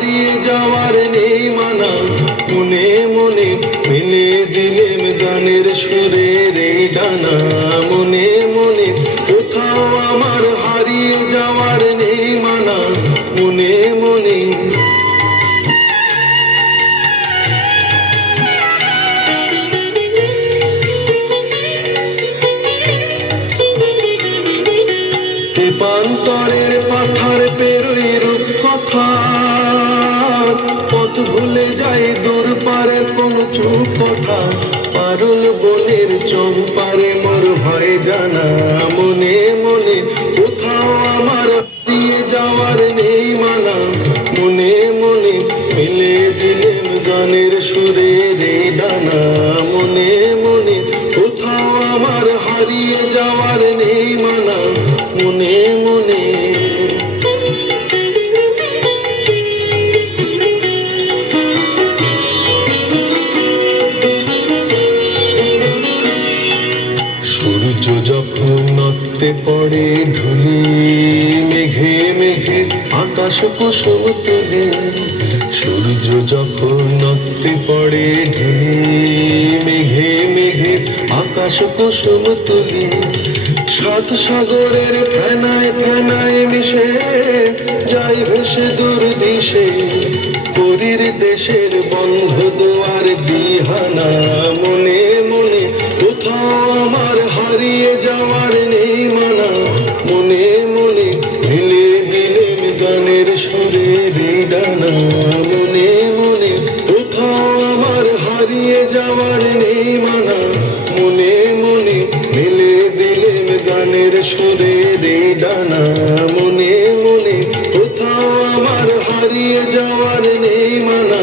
হারিয়ে যাওয়ার নেই মানা, মনে মনে মেলে দিলেম গানের সুরের এই ডানা। মনে মনে কোথাও আমার হারিয়ে যাওয়ার নেই মানা, মনে মনে। তেপান্তরের পাথার পেরোই রূপ কথা, পথ ভুলে যাই দূর পারে পৌঁছু কথা। পারুল বনের চম্পারে মোর ভয় জানা, মনে মনে কোথাও আমার হারিয়ে যাওয়ার নেই মানা, মনে মনে মেলে দিলেম গানের সুরের এই ডানা। মনে মনে কোথাও আমার হারিয়ে যাওয়ার নেই মানা, মনে মনে। সূর্য যখন অস্তে পড়ে ঢুলি, মেঘে মেঘে আকাশ কুসুম তুলি। সূর্য যখন অস্তে পড়ে ঢুলি, মেঘে মেঘে আকাশ কুসুম তুলি। সাত সাগরের ফেনায় ফেনায় মিশে যাই ভেসে দূর দিশে, পরীর দেশের বন্ধ দুয়ার দিহানা। মনে মনে কোথাও আমার হারিয়ে যাওয়ার নেই মানা, মনে মনে মেলে দিলেম গানের সুরের এই ডানা। মনে মনে কোথাও আমার হারিয়ে যাওয়ার নেই মানা, মনে মনে মেলে দিলেম গানের সুরের এই ডানা। মনে মনে কোথাও আমার হারিয়ে যাওয়ার নেই মানা,